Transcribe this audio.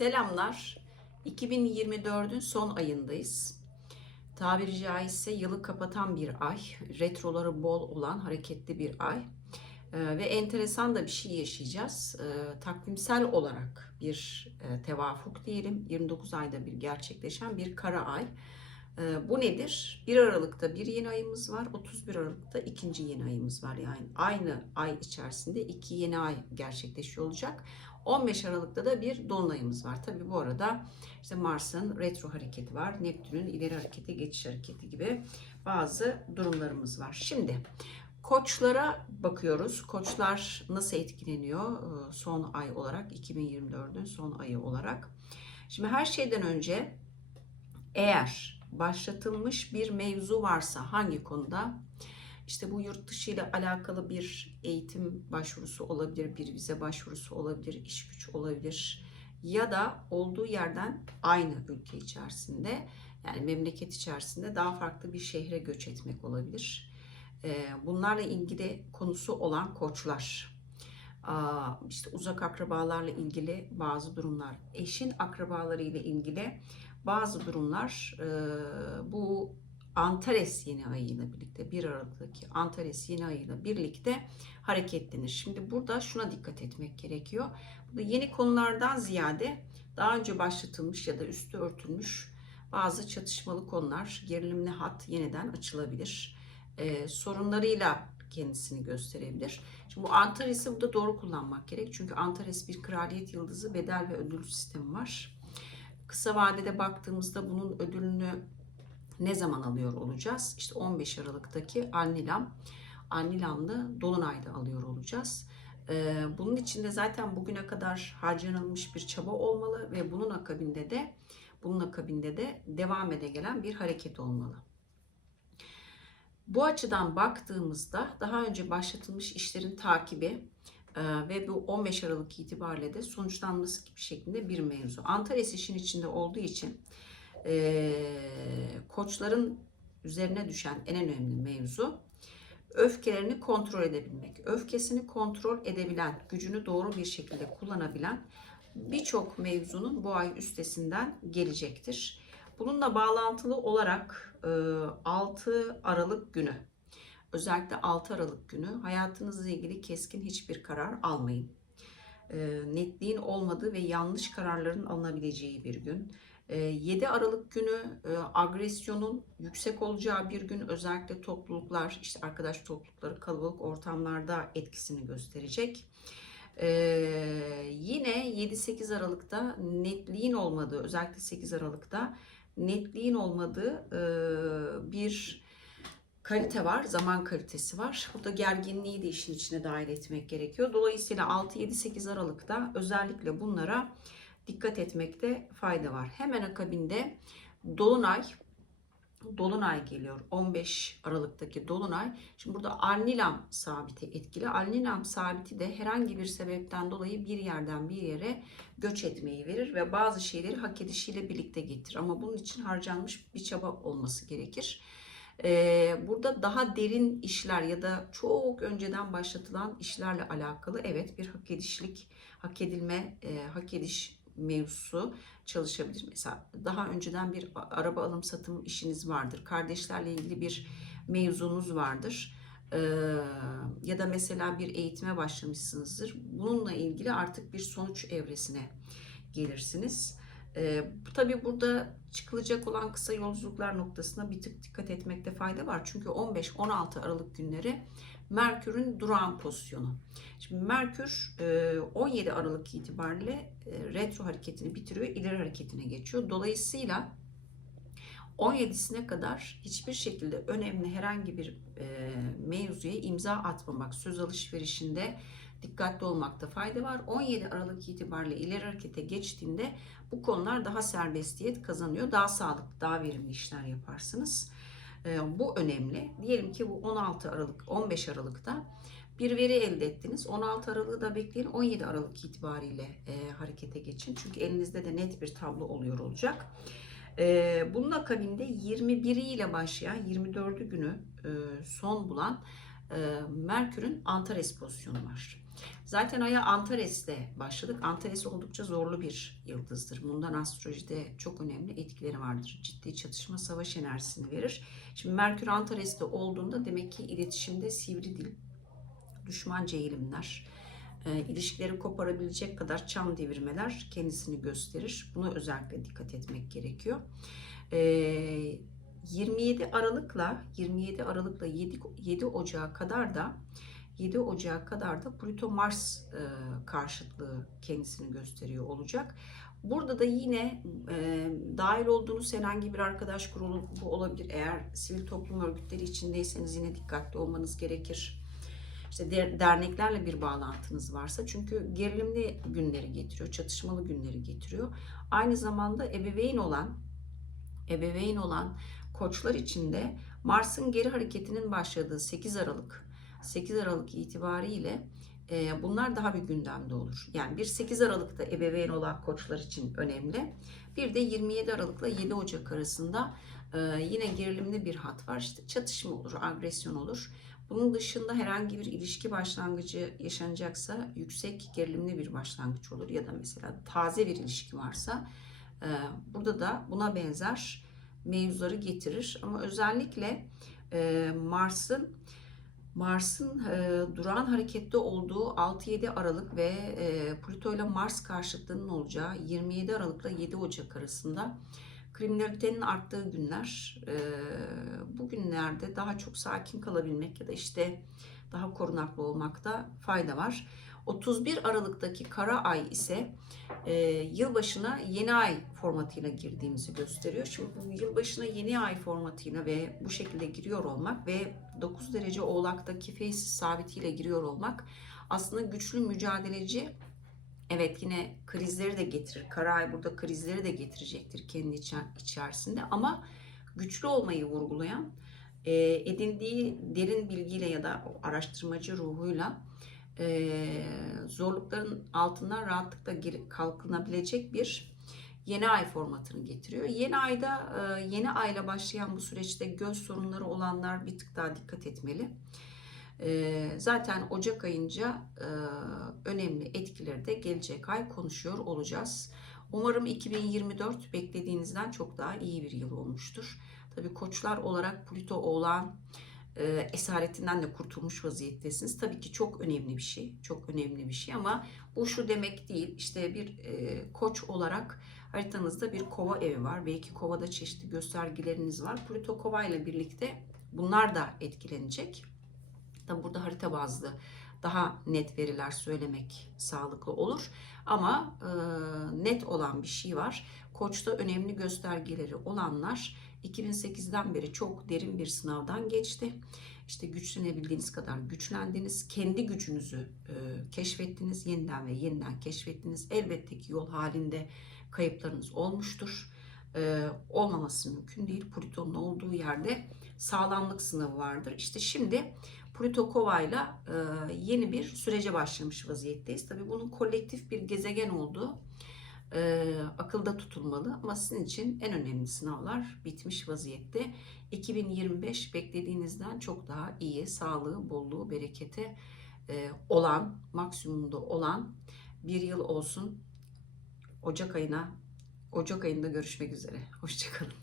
Selamlar. 2024'ün son ayındayız. Tabiri caizse yılı kapatan bir ay. Retroları bol olan hareketli bir ay. Ee, ve enteresan da bir şey yaşayacağız. Ee, takvimsel olarak bir e, tevafuk diyelim. 29 ayda bir gerçekleşen bir kara ay. Ee, bu nedir? 1 Aralık'ta bir yeni ayımız var. 31 Aralık'ta ikinci yeni ayımız var. Yani aynı ay içerisinde iki yeni ay gerçekleşiyor olacak. 15 Aralık'ta da bir dolunayımız var. Tabi bu arada işte Mars'ın retro hareketi var. Neptün'ün ileri hareketi, geçiş hareketi gibi bazı durumlarımız var. Şimdi koçlara bakıyoruz. Koçlar nasıl etkileniyor Ee, son ay olarak 2024'ün son ayı olarak. Şimdi her şeyden önce eğer başlatılmış bir mevzu varsa hangi konuda işte bu yurt dışı ile alakalı bir eğitim başvurusu olabilir, bir vize başvurusu olabilir, iş güç olabilir ya da olduğu yerden aynı ülke içerisinde yani memleket içerisinde daha farklı bir şehre göç etmek olabilir. Ee, Bunlarla ilgili konusu olan koçlar, işte uzak akrabalarla ilgili bazı durumlar, eşin akrabaları ile ilgili bazı durumlar e, bu Antares yeni ayıyla birlikte 1 Aralık'taki Antares yeni ayıyla birlikte hareketlenir. Şimdi burada şuna dikkat etmek gerekiyor. Burada yeni konulardan ziyade daha önce başlatılmış ya da üstü örtülmüş bazı çatışmalı konular, gerilimli hat yeniden açılabilir. Ee, sorunlarıyla kendisini gösterebilir. Şimdi bu Antares'i burada doğru kullanmak gerek. Çünkü Antares bir kraliyet yıldızı, bedel ve ödül sistemi var. Kısa vadede baktığımızda bunun ödülünü ne zaman alıyor olacağız? İşte 15 Aralık'taki Alnilam, Alnilam'da Dolunay'da alıyor olacağız. Ee, bunun için de zaten bugüne kadar harcanılmış bir çaba olmalı ve bunun akabinde de bunun akabinde de devam ede gelen bir hareket olmalı. Bu açıdan baktığımızda daha önce başlatılmış işlerin takibi e, ve bu 15 Aralık itibariyle de sonuçlanması gibi şeklinde bir mevzu. Antares işin içinde olduğu için e, koçların üzerine düşen en önemli mevzu öfkelerini kontrol edebilmek. Öfkesini kontrol edebilen, gücünü doğru bir şekilde kullanabilen birçok mevzunun bu ay üstesinden gelecektir. Bununla bağlantılı olarak e, 6 Aralık günü, özellikle 6 Aralık günü hayatınızla ilgili keskin hiçbir karar almayın. E, netliğin olmadığı ve yanlış kararların alınabileceği bir gün. 7 Aralık günü e, agresyonun yüksek olacağı bir gün özellikle topluluklar, işte arkadaş toplulukları, kalabalık ortamlarda etkisini gösterecek. Ee, yine 7-8 Aralık'ta netliğin olmadığı, özellikle 8 Aralık'ta netliğin olmadığı e, bir kalite var, zaman kalitesi var. Burada gerginliği de işin içine dahil etmek gerekiyor. Dolayısıyla 6-7-8 Aralık'ta özellikle bunlara dikkat etmekte fayda var. Hemen akabinde Dolunay Dolunay geliyor. 15 Aralık'taki Dolunay. Şimdi burada Alnilam sabiti etkili. Alnilam sabiti de herhangi bir sebepten dolayı bir yerden bir yere göç etmeyi verir ve bazı şeyleri hak edişiyle birlikte getirir. Ama bunun için harcanmış bir çaba olması gerekir. Ee, burada daha derin işler ya da çok önceden başlatılan işlerle alakalı evet bir hak edişlik, hak edilme, e, hak ediş mevzusu çalışabilir. Mesela daha önceden bir araba alım satım işiniz vardır. Kardeşlerle ilgili bir mevzunuz vardır. Ee, ya da mesela bir eğitime başlamışsınızdır. Bununla ilgili artık bir sonuç evresine gelirsiniz. Ee, tabii burada çıkılacak olan kısa yolculuklar noktasına bir tık dikkat etmekte fayda var. Çünkü 15-16 Aralık günleri Merkür'ün durağan pozisyonu. Şimdi Merkür 17 Aralık itibariyle retro hareketini bitiriyor, ileri hareketine geçiyor. Dolayısıyla 17'sine kadar hiçbir şekilde önemli herhangi bir mevzuya imza atmamak, söz alışverişinde dikkatli olmakta fayda var. 17 Aralık itibariyle ileri harekete geçtiğinde bu konular daha serbestiyet kazanıyor. Daha sağlıklı, daha verimli işler yaparsınız. E, bu önemli. Diyelim ki bu 16 Aralık, 15 Aralık'ta bir veri elde ettiniz. 16 Aralık'ı da bekleyin. 17 Aralık itibariyle e, harekete geçin. Çünkü elinizde de net bir tablo oluyor olacak. Bunun akabinde 21 ile başlayan 24'ü günü son bulan Merkür'ün Antares pozisyonu var. Zaten aya Antares'te başladık. Antares oldukça zorlu bir yıldızdır. Bundan astrolojide çok önemli etkileri vardır. Ciddi çatışma, savaş enerjisini verir. Şimdi Merkür Antares'te olduğunda demek ki iletişimde sivri dil, düşmanca eğilimler, e, ilişkileri koparabilecek kadar çam devirmeler kendisini gösterir. Buna özellikle dikkat etmek gerekiyor. E, 27 Aralık'la 27 Aralık'la 7, 7 Ocağı kadar da 7 Ocağı kadar da Plüto Mars e, karşıtlığı kendisini gösteriyor olacak. Burada da yine e, dahil olduğunuz herhangi bir arkadaş grubu olabilir. Eğer sivil toplum örgütleri içindeyseniz yine dikkatli olmanız gerekir. İşte der- derneklerle bir bağlantınız varsa çünkü gerilimli günleri getiriyor, çatışmalı günleri getiriyor. Aynı zamanda ebeveyn olan ebeveyn olan koçlar için de Mars'ın geri hareketinin başladığı 8 Aralık 8 Aralık itibariyle e, bunlar daha bir gündemde olur. Yani bir 8 Aralık'ta ebeveyn olan koçlar için önemli. Bir de 27 Aralık'la 7 Ocak arasında e, yine gerilimli bir hat var. İşte çatışma olur, agresyon olur. Bunun dışında herhangi bir ilişki başlangıcı yaşanacaksa yüksek gerilimli bir başlangıç olur. Ya da mesela taze bir ilişki varsa e, burada da buna benzer mevzuları getirir. Ama özellikle e, Mars'ın Mars'ın e, durağan harekette olduğu 6-7 Aralık ve e, Plüto ile Mars karşıtlığının olacağı 27 Aralık ile 7 Ocak arasında kriminalitenin arttığı günler. E, bu günlerde daha çok sakin kalabilmek ya da işte daha korunaklı olmakta fayda var. 31 Aralık'taki kara ay ise e, yılbaşına yeni ay formatıyla girdiğimizi gösteriyor. Şimdi bu yılbaşına yeni ay formatıyla ve bu şekilde giriyor olmak ve 9 derece oğlaktaki face sabitiyle giriyor olmak aslında güçlü mücadeleci Evet yine krizleri de getirir. Kara ay burada krizleri de getirecektir kendi içer- içerisinde ama güçlü olmayı vurgulayan e, edindiği derin bilgiyle ya da araştırmacı ruhuyla e, zorlukların altından rahatlıkla kalkınabilecek bir yeni ay formatını getiriyor. Yeni ayda e, yeni ayla başlayan bu süreçte göz sorunları olanlar bir tık daha dikkat etmeli. Zaten Ocak ayınca önemli etkileri de gelecek ay konuşuyor olacağız. Umarım 2024 beklediğinizden çok daha iyi bir yıl olmuştur. Tabii koçlar olarak Plüto olan esaretinden de kurtulmuş vaziyettesiniz. Tabii ki çok önemli bir şey. Çok önemli bir şey ama bu şu demek değil. İşte bir koç olarak haritanızda bir kova evi var. Belki kovada çeşitli göstergeleriniz var. Plüto kova ile birlikte bunlar da etkilenecek. Tabi burada harita bazlı daha net veriler söylemek sağlıklı olur. Ama e, net olan bir şey var. Koç'ta önemli göstergeleri olanlar 2008'den beri çok derin bir sınavdan geçti. İşte güçlenebildiğiniz kadar güçlendiniz. Kendi gücünüzü e, keşfettiniz. Yeniden ve yeniden keşfettiniz. Elbette ki yol halinde kayıplarınız olmuştur. E, olmaması mümkün değil. Plüton'un olduğu yerde sağlamlık sınavı vardır. İşte şimdi Plüto Kova'yla e, yeni bir sürece başlamış vaziyetteyiz. Tabii bunun kolektif bir gezegen olduğu e, akılda tutulmalı ama sizin için en önemli sınavlar bitmiş vaziyette. 2025 beklediğinizden çok daha iyi, sağlığı, bolluğu, berekete e, olan, maksimumda olan bir yıl olsun. Ocak ayına, Ocak ayında görüşmek üzere. Hoşçakalın.